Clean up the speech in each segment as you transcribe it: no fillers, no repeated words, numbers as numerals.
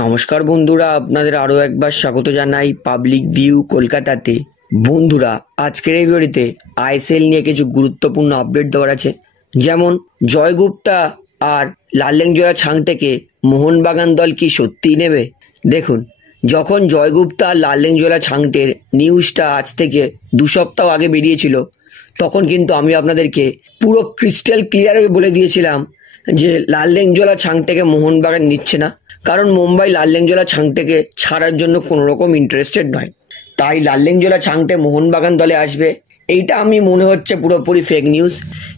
নমস্কার বন্ধুরা, আপনাদের আরও একবার স্বাগত জানাই পাবলিক ভিউ কলকাতাতে। বন্ধুরা, আজকের এই ভিডিওতে আইএসএল নিয়ে কিছু গুরুত্বপূর্ণ আপডেট দেওয়ার আছে। যেমন জয় গুপ্তা আর লাললেংজোড়া ছাংটেকে মোহনবাগান দল কি সত্যিই নেবে? দেখুন, যখন জয় গুপ্তা আর লাললেংজোড়া ছাংটের নিউজটা আজ থেকে 2 সপ্তাহ আগে বেরিয়েছিল, তখন কিন্তু আমি আপনাদেরকে পুরো ক্রিস্টাল ক্লিয়ার বলে দিয়েছিলাম যে লাললেংজোড়া ছাংটেকে মোহনবাগান নিচ্ছে না, কারণ মুম্বাই লাললেংজোড়া ছাংটেকে ছাড়ার জন্য কোনো রকম ইন্টারেস্টেড নয়। তাই লাললেংজোড়া ছাংটে মোহনবাগান দলে আসবে, এইটা আমি মনে হচ্ছে পুরোপুরি ফেক নিউজ।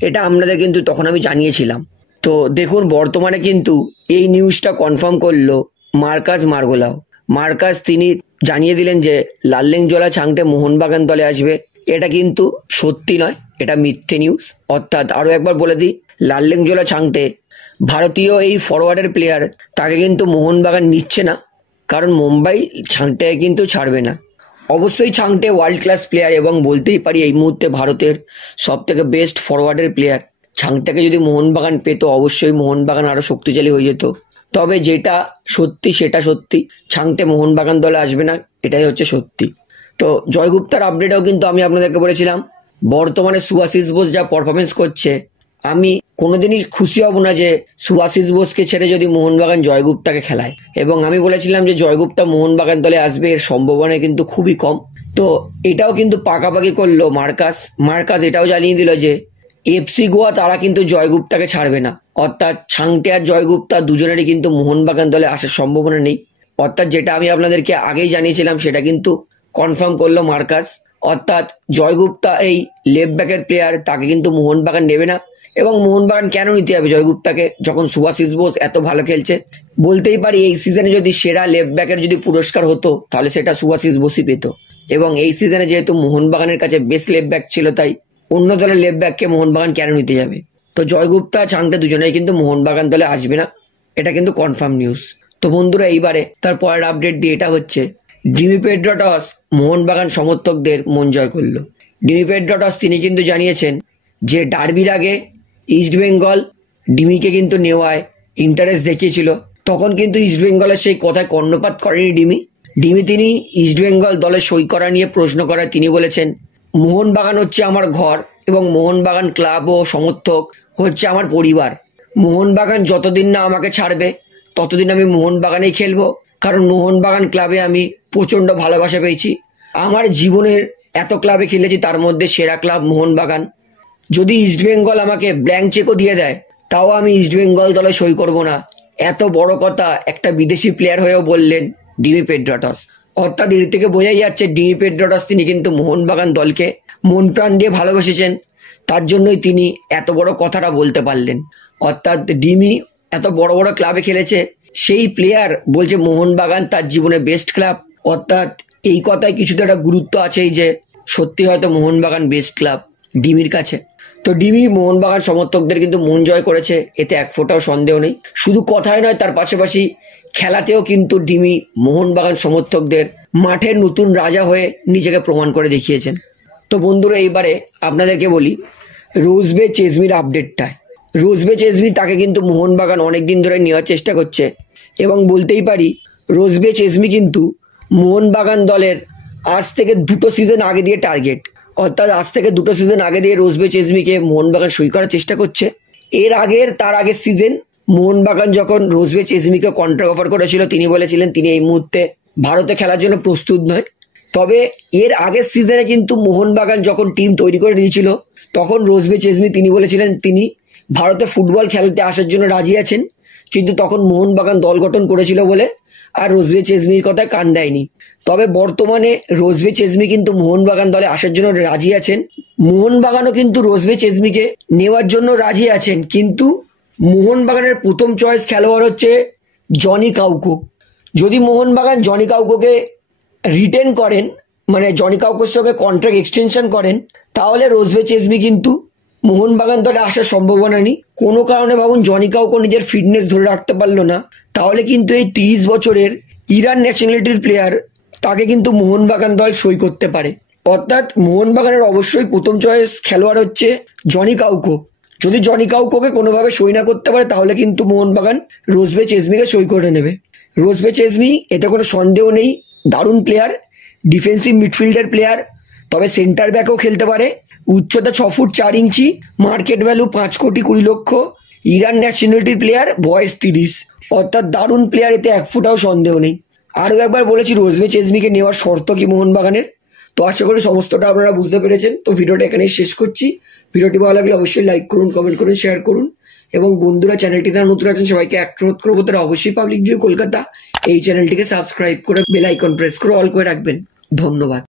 এটা আপনাদের কিন্তু তখন আমি জানিয়েছিলাম। তো দেখুন, বর্তমানে কিন্তু এই নিউজটা কনফার্ম করলো মার্কাস মার্গোলাও। মার্কাস তিনি জানিয়ে দিলেন যে লাললেংজোড়া ছাংটে মোহনবাগান দলে আসবে। এটা কিন্তু সত্যি নয়, এটা মিথ্যে নিউজ। অর্থাৎ আরও একবার বলে দিই, লাললেংজোড়া ছাংটে ভারতীয় এই ফরওয়ার্ডের প্লেয়ার, তাকে কিন্তু মোহনবাগান নিচ্ছে না, কারণ মুম্বাই ছাংটেকে কিন্তু ছাড়বে না। অবশ্যই ছাংটে ওয়ার্ল্ড ক্লাস প্লেয়ার এবং বলতেই পারি এই মুহূর্তে ভারতের সবথেকে বেস্ট ফরওয়ার্ডের প্লেয়ার। ছাংটেকে যদি মোহনবাগান পেত, অবশ্যই মোহনবাগান আরও শক্তিশালী হয়ে যেত। তবে যেটা সত্যি সেটা সত্যি, ছাংটে মোহনবাগান দলে আসবে না, এটাই হচ্ছে সত্যি। তো জয়গুপ্তার আপডেটেও কিন্তু আমি আপনাদেরকে বলেছিলাম, বর্তমানে সুভাশিস বোস যা পারফরমেন্স করছে, আমি কোনোদিনই খুশি হব না যে সুভাশিস বোসকে ছেড়ে যদি মোহনবাগান জয়গুপ্তাকে খেলায়। এবং আমি বলেছিলাম যে জয়গুপ্তা মোহনবাগান দলে আসবে, এর সম্ভাবনা কিন্তু খুবই কম। তো এটাও কিন্তু পাকাপাকি করলো মার্কাস এটাও জানিয়ে দিল যে এফসি গোয়া তারা কিন্তু জয়গুপ্তাকে ছাড়বে না। অর্থাৎ ছাংটে আর জয়গুপ্তা দুজনেরই কিন্তু মোহনবাগান দলে আসার সম্ভাবনা নেই। অর্থাৎ যেটা আমি আপনাদেরকে আগেই জানিয়েছিলাম সেটা কিন্তু কনফার্ম করলো মার্কাস। অর্থাৎ জয়গুপ্তা এই লেফট ব্যাকের প্লেয়ার, তাকে কিন্তু মোহনবাগান নেবে না। এবং মোহনবাগান কেন নিতে হবে জয়গুপ্তাকে, যখন সুভাশিস বোস এত ভালো খেলছে? বলতেই পারি এই সিজনে যদি সেরা লেফট ব্যাকের যদি পুরস্কার হতো, তাহলে সেটা সুভাশিস বোসই পেত। এবং এই সিজনে যেহেতু মোহনবাগানের কাছে বেস্ট লেফট ব্যাক ছিল, তাই অন্য দলের লেফট ব্যাককে মোহনবাগান কেন নিতে যাবে? তো জয়গুপ্তা ছাংটে দুজনেই কিন্তু মোহনবাগান দলে আসবে না, এটা কিন্তু কনফার্ম নিউজ। তো বন্ধুরা, এইবারে তার পরের আপডেট দিয়ে এটা হচ্ছে, ডিমি পেড্রোটস মোহনবাগান সমর্থকদের মন জয় করলো। ডিমি পেড্রোটস তিনি কিন্তু জানিয়েছেন যে ডার্বির আগে ইস্টবেঙ্গল ডিমিকে কিন্তু নেওয়ায় ইন্টারেস্ট দেখিয়েছিল। তখন কিন্তু ইস্টবেঙ্গলের সেই কথায় কর্ণপাত করেনি ডিমি তিনি ইস্টবেঙ্গল দলে সই করা নিয়ে প্রশ্ন করায় তিনি বলেছেন, মোহনবাগান হচ্ছে আমার ঘর এবং মোহনবাগান ক্লাব ও সমর্থক হচ্ছে আমার পরিবার। মোহনবাগান যতদিন না আমাকে ছাড়বে, ততদিন আমি মোহনবাগানেই খেলবো, কারণ মোহনবাগান ক্লাবে আমি প্রচণ্ড ভালোবাসা পেয়েছি। আমার জীবনের এত ক্লাবে খেলেছি, তার মধ্যে সেরা ক্লাব মোহনবাগান। যদি ইস্টবেঙ্গল আমাকে ব্ল্যাঙ্ক চেকও দিয়ে দেয়, তাও আমি ইস্টবেঙ্গল দলে সই করব না। এত বড় কথা একটা বিদেশি প্লেয়ার হয়েও বললেন ডিমি পেড্রোটস। অর্থাৎ এর থেকে বোঝাই যাচ্ছে ডিমি পেড্রোটস তিনি কিন্তু মোহনবাগান দলকে মন প্রাণ দিয়ে ভালোবেসেছেন, তার জন্যই তিনি এত বড় কথাটা বলতে পারলেন। অর্থাৎ ডিমি এত বড় বড় ক্লাবে খেলেছে, সেই প্লেয়ার বলছে মোহনবাগান তার জীবনে বেস্ট ক্লাব। অর্থাৎ এই কথায় কিছুটা একটা গুরুত্ব আছেই যে সত্যি হয়তো মোহনবাগান বেস্ট ক্লাব ডিমির কাছে। তো ডিমি মোহনবাগান সমর্থকদের কিন্তু মন জয় করেছে, এতে এক ফোঁটাও সন্দেহ নেই। শুধু কথায় নয়, তার পাশাপাশি খেলাতেও কিন্তু ডিমি মোহনবাগান সমর্থকদের মাঠের নতুন রাজা হয়ে নিজেকে প্রমাণ করে দেখিয়েছেন। তো বন্ধুরা, এইবারে আপনাদেরকে বলি রোজবে চেজমির আপডেটটায়। রোজবে চেজমি তাকে কিন্তু মোহনবাগান অনেকদিন ধরে নেওয়ার চেষ্টা করছে, এবং বলতেই পারি রোজবে চেজমি কিন্তু মোহনবাগান দলের আজ থেকে 2 সিজন আগে দিয়ে টার্গেট। অর্থাৎ আজ থেকে 2 সিজন আগে দিয়ে রোজবে চেজমিকে মোহনবাগান সই করার চেষ্টা করছে। তার আগের সিজন মোহনবাগান যখন রোজবে চেজমিকে কন্ট্রাক্ট অফার করেছিল, তিনি বলেছিলেন তিনি এই মুহূর্তে ভারতে খেলার জন্য প্রস্তুত নয়। তবে এর আগের সিজনে কিন্তু মোহনবাগান যখন টিম তৈরি করে নিয়েছিল, তখন রোজবে চেজমি তিনি বলেছিলেন তিনি ভারতে ফুটবল খেলতে আসার জন্য রাজি আছেন, কিন্তু তখন মোহনবাগান দল গঠন করেছিল বলে আর রোজবে চেজমির কথায় কান দেয়নি। তবে বর্তমানে রোজবে চেজমি কিন্তু মোহনবাগান দলে আসার জন্য রাজি আছেন। মোহনবাগানও কিন্তু রোজবে চেজমিকে নেওয়ার জন্য রাজি আছেন, কিন্তু মোহনবাগানের প্রথম চয়েস খেলোয়াড় হচ্ছে জনি কাউকো। যদি মোহনবাগান জনি কাউকোকে রিটেন করেন, মানে জনি কাউকোর সঙ্গে কন্ট্রাক্ট এক্সটেনশন করেন, তাহলে রোজবে চেজমি কিন্তু মোহনবাগান দলে আসার সম্ভাবনা নেই। কোনো কারণে ভাবুন জনি কাউকো নিজের ফিটনেস ধরে রাখতে পারলো না, তাহলে কিন্তু এই 30 বছরের ইরান ন্যাশনালিটির প্লেয়ার, তাকে কিন্তু মোহনবাগান দল সই করতে পারে। অর্থাৎ মোহনবাগানের অবশ্যই প্রথম চয়েস খেলোয়াড় হচ্ছে জনি কাউকো। যদি জনি কাউকোকে কোনোভাবে সই না করতে পারে, তাহলে কিন্তু মোহনবাগান রোজবে চেজমিকে সই করে নেবে। রোজবে চেজমি, এতে কোনো সন্দেহ নেই, দারুণ প্লেয়ার, ডিফেন্সিভ মিডফিল্ডার প্লেয়ার, তবে সেন্টার ব্যাকও খেলতে পারে। উচ্চতা 6 ফুট 4 ইঞ্চি, মার্কেট ভ্যালু 5 কোটি 20 লক্ষ, ইরান ন্যাশনালিটির প্লেয়ার, বয়স 30, অর্থাৎ দারুণ প্লেয়ার, এতে 1 ফুটাও সন্দেহ নেই। আরও একবার বলেছি রোজবে চেজমিকে নেওয়ার শর্ত কি মোহনবাগানের। তো আশা করি সমস্তটা আপনারা বুঝতে পেরেছেন। তো ভিডিওটা এখানেই শেষ করছি। ভিডিওটি ভালো লাগলে অবশ্যই লাইক করুন, কমেন্ট করুন, শেয়ার করুন, এবং বন্ধুরা চ্যানেলটি তারা নতুন আছেন সবাইকে অনুরোধ করবো তারা অবশ্যই পাবলিক ভিউ কলকাতা এই চ্যানেলটিকে সাবস্ক্রাইব করে বেল আইকন প্রেস করে অল করে রাখবেন। ধন্যবাদ।